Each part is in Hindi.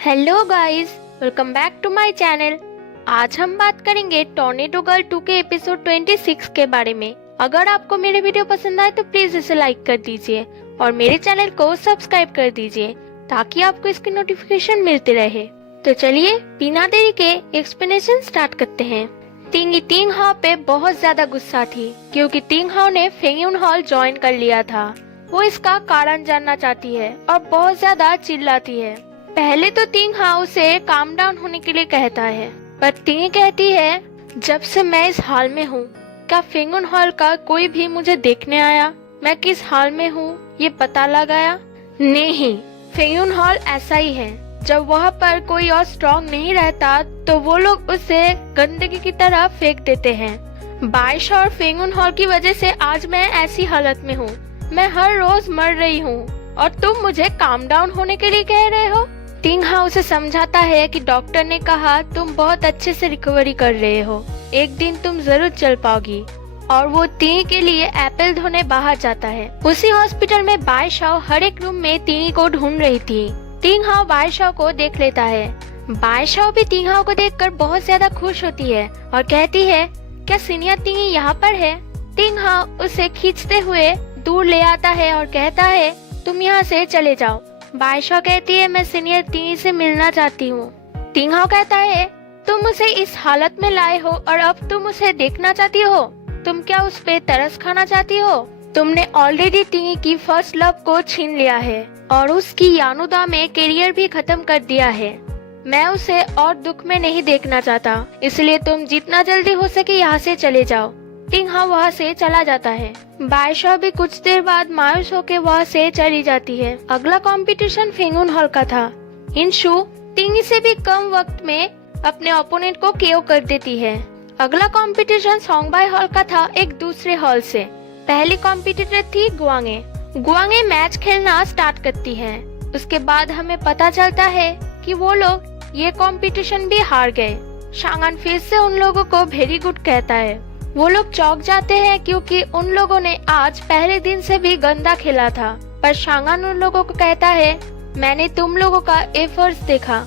Hello guys, welcome back to my channel. आज हम बात करेंगे टॉर्नेडो गर्ल 2 के एपिसोड 26 के बारे में। अगर आपको मेरे वीडियो पसंद आए तो प्लीज इसे लाइक कर दीजिए और मेरे चैनल को सब्सक्राइब कर दीजिए ताकि आपको इसकी नोटिफिकेशन मिलती रहे। तो चलिए बिना देरी के एक्सप्लेनेशन स्टार्ट करते हैं। टिंगी टिंग हाओ पे बहुत ज्यादा गुस्सा थी क्योंकि टिंग हाओ ने फेंगयुन हॉल ज्वाइन कर लिया था। वो इसका कारण जानना चाहती है और बहुत ज्यादा चिल्लाती है। पहले तो टिंग हाओ से काम डाउन होने के लिए कहता है, पर टिंगी कहती है जब से मैं इस हाल में हूँ क्या फेंगयुन हॉल का कोई भी मुझे देखने आया? मैं किस हाल में हूँ ये पता लगाया? नहीं, फेंगयुन हॉल ऐसा ही है। जब वहाँ पर कोई और स्ट्रॉन्ग नहीं रहता तो वो लोग उसे गंदगी की तरह फेंक देते हैं। बारिश और फेंगयुन हॉल की वजह से आज मैं ऐसी हालत में हूँ। मैं हर रोज मर रही हूँ और तुम मुझे काम डाउन होने के लिए कह रहे हो। टिंग हाओ उसे समझाता है कि डॉक्टर ने कहा तुम बहुत अच्छे से रिकवरी कर रहे हो, एक दिन तुम जरूर चल पाओगी। और वो टिंगी के लिए एप्पल धोने बाहर जाता है। उसी हॉस्पिटल में बाइशाओ हर एक रूम में टिंगी को ढूंढ रही थी। टिंग हाओ बाइशाओ को देख लेता है। बाइशाओ भी टिंग हाओ को देखकर बहुत ज्यादा खुश होती है और कहती है क्या सीनियर टिंगी यहाँ पर है? टिंग हाओ उसे खींचते हुए दूर ले आता है और कहता है तुम यहाँ से चले जाओ। बाइशाओ कहती है मैं सीनियर टिंगी से मिलना चाहती हूँ। टिंग हाओ कहता है तुम उसे इस हालत में लाए हो और अब तुम उसे देखना चाहती हो? तुम क्या उस पे तरस खाना चाहती हो? तुमने ऑलरेडी टिंगी की फर्स्ट लव को छीन लिया है और उसकी यानुदा में करियर भी खत्म कर दिया है। मैं उसे और दुख में नहीं देखना चाहता, इसलिए तुम जितना जल्दी हो सके यहाँ से चले जाओ। टिंग हाओ वहाँ से चला जाता है। बाइशाओ भी कुछ देर बाद मायूस होकर वहाँ से चली जाती है। अगला कंपटीशन फेंगयुन हॉल का था। हिनशु टिंगी से भी कम वक्त में अपने ओपोनेंट को केओ कर देती है। अगला कंपटीशन सोंगबाई हॉल का था, एक दूसरे हॉल से। पहली कॉम्पिटिटर थी गुआंगे। गुआंगे मैच खेलना स्टार्ट करती है। उसके बाद हमें पता चलता है कि वो लोग ये कंपटीशन भी हार गए। शांगान फिर से उन लोगों को वेरी गुड कहता है। वो लोग चौंक जाते हैं क्योंकि उन लोगों ने आज पहले दिन से भी गंदा खेला था, पर शांगान उन लोगों को कहता है मैंने तुम लोगों का एफर्ट्स देखा,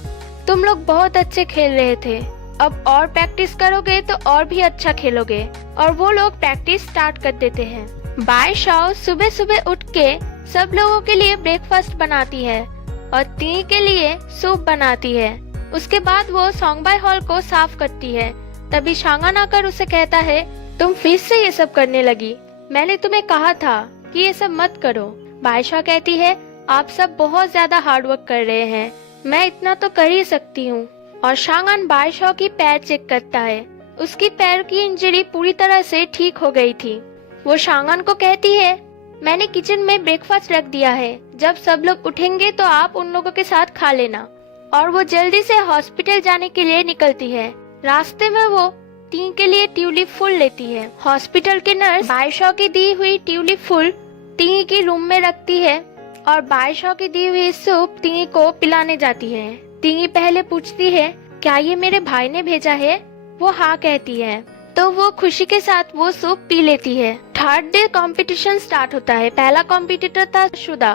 तुम लोग बहुत अच्छे खेल रहे थे, अब और प्रैक्टिस करोगे तो और भी अच्छा खेलोगे। और वो लोग प्रैक्टिस स्टार्ट कर देते हैं। बाइशाओ सुबह सुबह उठ के सब लोगों के लिए ब्रेकफास्ट बनाती है और टिंगी के लिए सूप बनाती है। उसके बाद वो सोंगबाई हॉल को साफ करती है। तभी शांगान आकर उसे कहता है तुम फिर से ये सब करने लगी, मैंने तुम्हें कहा था कि ये सब मत करो। बाइशाओ कहती है आप सब बहुत ज्यादा हार्ड वर्क कर रहे हैं, मैं इतना तो कर ही सकती हूँ। और शांगान बाइशाओ की पैर चेक करता है। उसकी पैर की इंजरी पूरी तरह से ठीक हो गई थी। वो शांगान को कहती है मैंने किचन में ब्रेकफास्ट रख दिया है, जब सब लोग उठेंगे तो आप उन लोगों के साथ खा लेना। और वो जल्दी से हॉस्पिटल जाने के लिए निकलती है। रास्ते में वो टिंगी के लिए ट्यूलिप फूल लेती है। हॉस्पिटल के नर्स बाइशाओ की दी हुई ट्यूलिप फूल टिंगी की रूम में रखती है और बाइशाओ की दी हुई सूप टिंगी को पिलाने जाती है। टिंगी पहले पूछती है क्या ये मेरे भाई ने भेजा है? वो हाँ कहती है तो वो खुशी के साथ वो सूप पी लेती है। थर्ड डे कंपटीशन स्टार्ट होता है। पहला कॉम्पिटिटर था शुदा।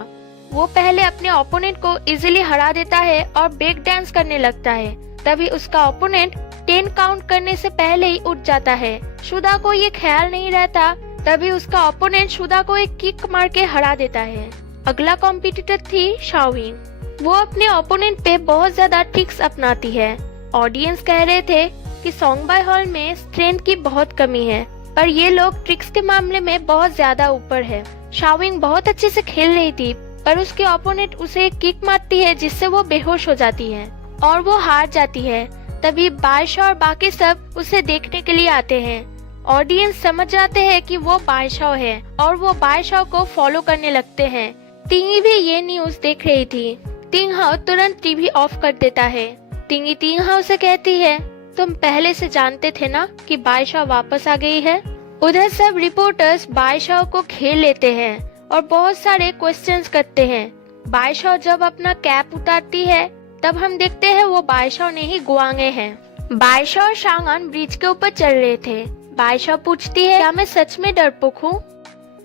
वो पहले अपने ओपोनेंट को इजीली हरा देता है और ब्रेक डांस करने लगता है। तभी उसका ओपोनेंट 10 काउंट करने से पहले ही उठ जाता है। शुदा को ये ख्याल नहीं रहता, तभी उसका ओपोनेंट शुदा को एक किक मार के हरा देता है। अगला कॉम्पिटिटर थी शाओविन। वो अपने ओपोनेंट पे बहुत ज्यादा ट्रिक्स अपनाती है। ऑडियंस कह रहे थे कि सोंगबाई हॉल में स्ट्रेंथ की बहुत कमी है, पर ये लोग ट्रिक्स के मामले में बहुत ज्यादा ऊपर है। शाओविन बहुत अच्छे से खेल रही थी, पर उसके ओपोनेंट उसे एक किक मारती है जिससे वो बेहोश हो जाती है और वो हार जाती है। तभी बाइशाओ और बाकी सब उसे देखने के लिए आते हैं। ऑडियंस समझ जाते हैं कि वो बाइशाओ है और वो बाइशाओ को फॉलो करने लगते हैं। टिंगी भी ये न्यूज देख रही थी। टिंग हाओ तुरंत टीवी ऑफ कर देता है। टिंगी टिंग हाओ से कहती है तुम पहले से जानते थे ना कि बाइशाओ वापस आ गई है। उधर सब रिपोर्टर्स बाइशाओ को घेर लेते हैं और बहुत सारे क्वेश्चंस करते हैं। बाइशाओ जब अपना कैप उतारती है तब हम देखते हैं वो बाइशाओ ने ही गुआंगे हैं। बाइशाओ और शांगान ब्रिज के ऊपर चल रहे थे। बाइशाओ पूछती है क्या मैं सच में डरपोक हूँ?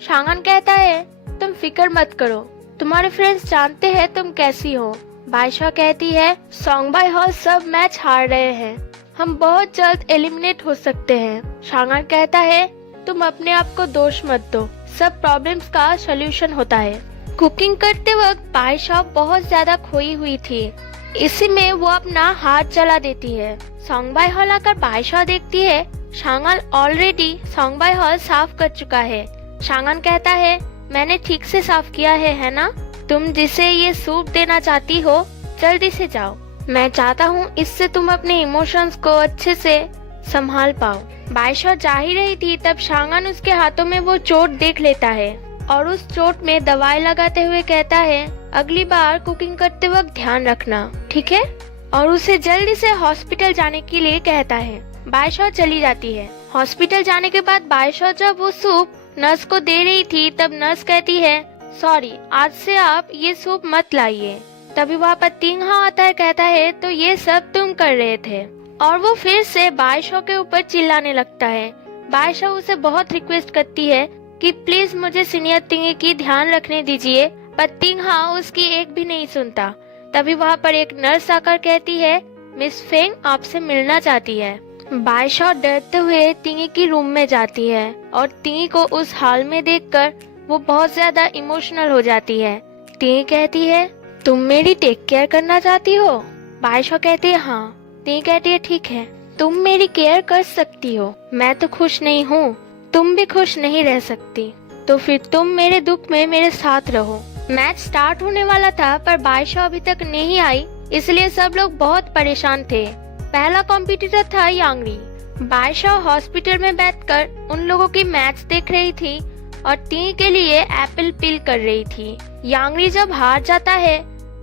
शांगान कहता है तुम फिक्र मत करो, तुम्हारे फ्रेंड्स जानते हैं तुम कैसी हो। बादशाह कहती है सोंगबाई हॉल सब मैच हार रहे हैं, हम बहुत जल्द एलिमिनेट हो सकते हैं। शांगन कहता है तुम अपने आप को दोष मत दो, सब प्रॉब्लम्स का सलूशन होता है। कुकिंग करते वक्त बादशाह बहुत ज्यादा खोई हुई थी, इसी में वो अपना हाथ जला देती है। सोंगबाई हॉल आकर बादशाह देखती है शांगन ऑलरेडी सोंगबाई हॉल साफ कर चुका है। शांगन कहता है मैंने ठीक से साफ किया है ना? तुम जिसे ये सूप देना चाहती हो जल्दी से जाओ, मैं चाहता हूँ इससे तुम अपने इमोशंस को अच्छे से संभाल पाओ। बादशाह जा ही रही थी तब शांगन उसके हाथों में वो चोट देख लेता है और उस चोट में दवाई लगाते हुए कहता है अगली बार कुकिंग करते वक्त ध्यान रखना, ठीक है? और उसे जल्दी से हॉस्पिटल जाने के लिए कहता है। बादशाह चली जाती है। हॉस्पिटल जाने के बाद बादशाह जब वो सूप नर्स को दे रही थी तब नर्स कहती है सॉरी, आज से आप ये सूप मत लाइए। तभी वहाँ पर तिंगहा आता है, कहता है तो ये सब तुम कर रहे थे, और वो फिर से बादशाह के ऊपर चिल्लाने लगता है। बादशाह उसे बहुत रिक्वेस्ट करती है कि प्लीज मुझे सीनियर तिंगी की ध्यान रखने दीजिए, पर तिंगहा उसकी एक भी नहीं सुनता। तभी वहाँ पर एक नर्स आकर कहती है मिस फेंग आपसे मिलना चाहती है। बादशाह डरते हुए तिंगी की रूम में जाती है और तिंगी को उस हाल में देखकर वो बहुत ज्यादा इमोशनल हो जाती है। तिंगी कहती है तुम मेरी टेक केयर करना चाहती हो? बादशाह कहती है हाँ। तिंगी कहती है ठीक है, तुम मेरी केयर कर सकती हो, मैं तो खुश नहीं हूँ, तुम भी खुश नहीं रह सकती, तो फिर तुम मेरे दुख में मेरे साथ रहो। मैच स्टार्ट होने वाला था पर बादशाह अभी तक नहीं आई, इसलिए सब लोग बहुत परेशान थे। पहला कॉम्पिटिटर था यांगरी। बादशाह हॉस्पिटल में बैठकर उन लोगों की मैच देख रही थी और टी के लिए एप्पल पील कर रही थी। यांगरी जब हार जाता है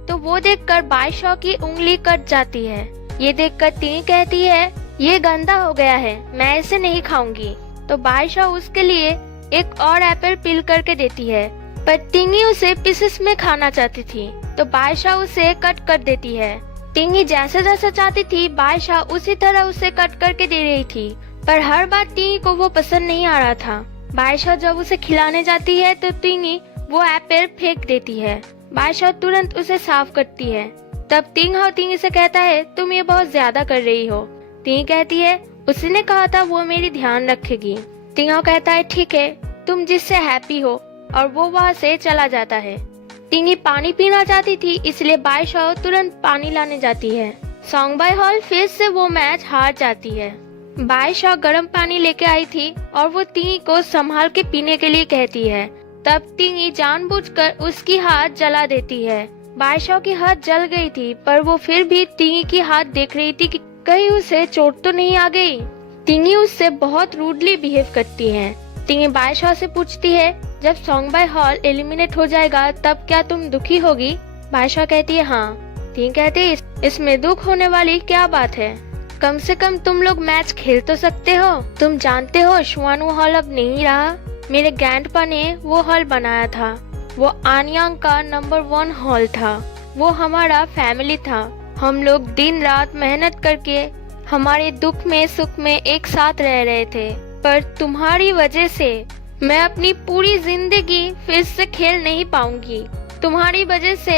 तो वो देखकर बादशाह की उंगली कट जाती है। ये देखकर टी कहती है ये गंदा हो गया है, मैं इसे नहीं खाऊंगी। तो बादशाह उसके लिए एक और एप्पल पील करके देती है, पर टिंगी उसे पीसेस में खाना चाहती थी तो बादशाह उसे कट कर देती है। टिंगी जैसा जैसा चाहती थी बादशाह उसी तरह उसे कट करके दे रही थी, पर हर बार टिंगी को वो पसंद नहीं आ रहा था। बादशाह जब उसे खिलाने जाती है तो टिंगी वो एप्पल फेंक देती है। बादशाह तुरंत उसे साफ करती है। तब टिंगी से कहता है तुम ये बहुत ज्यादा कर रही हो। टिंगी कहती है उसने कहा था वो मेरी ध्यान रखेगी। टिंगी कहता है ठीक है, तुम जिससे हैप्पी हो, और वो वहाँ से चला जाता है। टिंगी पानी पीना चाहती थी इसलिए बादशाह तुरंत पानी लाने जाती है। सोंगबाई हॉल फिर से वो मैच हार जाती है। बादशाह गर्म पानी लेके आई थी और वो टिंगी को संभाल के पीने के लिए कहती है। तब टिंगी जानबूझकर उसकी हाथ जला देती है। बादशाह की हाथ जल गई थी पर वो फिर भी टिंगी की हाथ देख रही थी कि कहीं उसे चोट तो नहीं आ गई। टिंगी उससे बहुत रूडली बिहेव करती है। टिंगी बादशाह से पूछती है जब सोंगबाई हॉल एलिमिनेट हो जाएगा तब क्या तुम दुखी होगी? बादशाह कहती है हाँ। टिंगी कहती है इसमें दुख होने वाली क्या बात है, कम से कम तुम लोग मैच खेल तो सकते हो। तुम जानते हो शुआनू हॉल अब नहीं रहा, मेरे ग्रैंडपा ने वो हॉल बनाया था, वो आनयांग का नंबर 1 हॉल था, वो हमारा फैमिली था। हम लोग दिन रात मेहनत करके हमारे दुख में सुख में एक साथ रह रहे थे, पर तुम्हारी वजह से मैं अपनी पूरी जिंदगी फिर से खेल नहीं पाऊंगी। तुम्हारी वजह से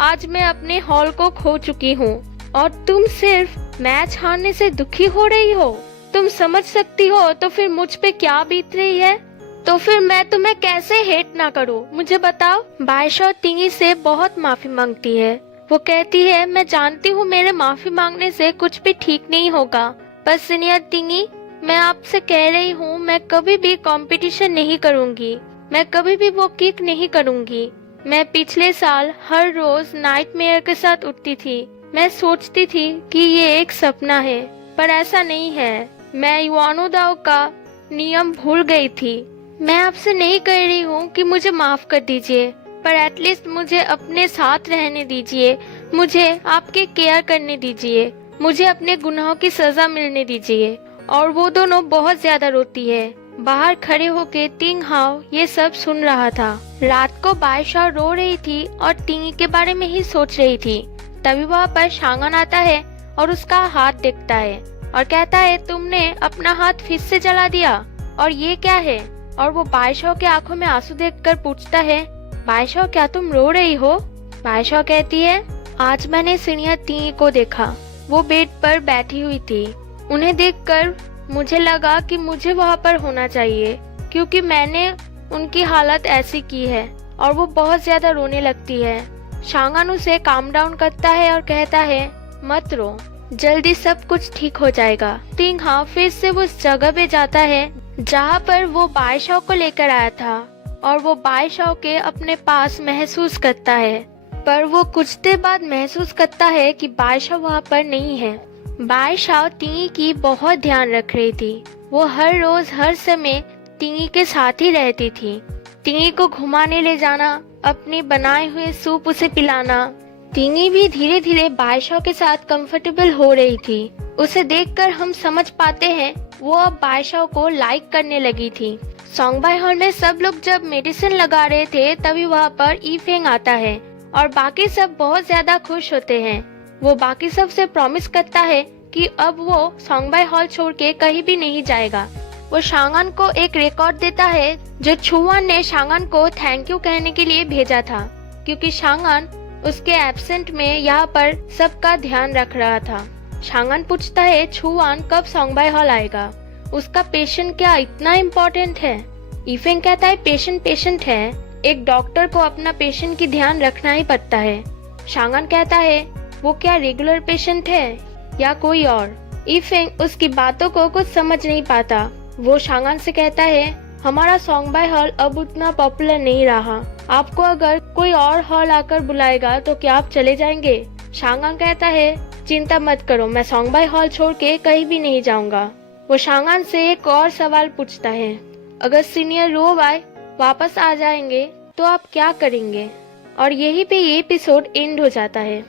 आज मैं अपने हॉल को खो चुकी हूँ और तुम सिर्फ मैच हारने से दुखी हो रही हो। तुम समझ सकती हो तो फिर मुझ पे क्या बीत रही है, तो फिर मैं तुम्हें कैसे हेट ना करूँ, मुझे बताओ। बादशाह टिंगी से बहुत माफी मांगती है। वो कहती है मैं जानती हूँ मेरे माफी मांगने से कुछ भी ठीक नहीं होगा, पर सीनियर टिंगी मैं आपसे कह रही हूँ मैं कभी भी कंपटीशन नहीं करूँगी, मैं कभी भी वो किक नहीं करूँगी। मैं पिछले साल हर रोज नाइटमेयर के साथ उठती थी। मैं सोचती थी कि ये एक सपना है, पर ऐसा नहीं है। मैं युआनो दाओ का नियम भूल गई थी। मैं आपसे नहीं कह रही हूँ कि मुझे माफ कर दीजिए, पर एटलीस्ट मुझे अपने साथ रहने दीजिए, मुझे आपके केयर करने दीजिए, मुझे अपने गुनाहों की सजा मिलने दीजिए। और वो दोनों बहुत ज्यादा रोती है। बाहर खड़े होके टिंग हाओ ये सब सुन रहा था। रात को बादशाह रो रही थी और टिंगी के बारे में ही सोच रही थी। तभी वहाँ पर शांगन आता है और उसका हाथ देखता है और कहता है तुमने अपना हाथ फिर से जला दिया, और ये क्या है? और वो बादशाह के आंखों में आंसू देखकर पूछता है बादशाह क्या तुम रो रही हो? बादशाह कहती है आज मैंने सीनियर ती को देखा। वो बेड पर बैठी हुई थी। उन्हें देखकर मुझे लगा कि मुझे वहाँ पर होना चाहिए, क्योंकि मैंने उनकी हालत ऐसी की है। और वो बहुत ज्यादा रोने लगती है। शांगन उसे काम डाउन करता है और कहता है, मत रो, जल्दी सब कुछ ठीक हो जाएगा। तिंगहा फिर से उस जगह पे जाता है जहाँ पर वो बायशाओ को लेकर आया था, और वो बायशाओ के अपने पास महसूस करता है। पर वो कुछ देर बाद महसूस करता है कि बायशाओ वहाँ पर नहीं है। बायशाओ तिंगी की बहुत ध्यान रख रही थी। वो हर रोज हर समय तिंगी के साथ ही रहती थी। तिंगी को घुमाने ले जाना, अपने बनाए हुए सूप उसे पिलाना। तिंगी भी धीरे धीरे बायशाओ के साथ कंफर्टेबल हो रही थी। उसे देखकर हम समझ पाते हैं वो अब बायशाओ को लाइक करने लगी थी। सोंगबाई हॉल में सब लोग जब मेडिसिन लगा रहे थे तभी वहाँ पर ईफेंग आता है और बाकी सब बहुत ज्यादा खुश होते हैं। वो बाकी सब से प्रॉमिस करता है कि अब वो सोंगबाई हॉल छोड़ के कहीं भी नहीं जाएगा। वो शांगन को एक रिकॉर्ड देता है जो छुआन ने शांगन को थैंक यू कहने के लिए भेजा था, क्योंकि शांगन उसके एब्सेंट में यहाँ पर सबका ध्यान रख रहा था। शांगन पूछता है छुआन कब सोंगबाई हॉल आएगा, उसका पेशेंट क्या इतना इम्पोर्टेंट है। ईफेंग कहता है पेशेंट पेशेंट है, एक डॉक्टर को अपना पेशेंट की ध्यान रखना ही पड़ता है। शांगन कहता है वो क्या रेगुलर पेशेंट है या कोई और। ईफेंग उसकी बातों को कुछ समझ नहीं पाता। वो शांगन से कहता है हमारा सोंगबाई हॉल अब उतना पॉपुलर नहीं रहा, आपको अगर कोई और हॉल आकर बुलाएगा तो क्या आप चले जाएंगे। शांगन कहता है चिंता मत करो, मैं सोंगबाई हॉल छोड़ के कहीं भी नहीं जाऊंगा। वो शांगन से एक और सवाल पूछता है, अगर सीनियर रोबाई वापस आ जाएंगे तो आप क्या करेंगे। और यहीं पे ये एपिसोड एंड हो जाता है।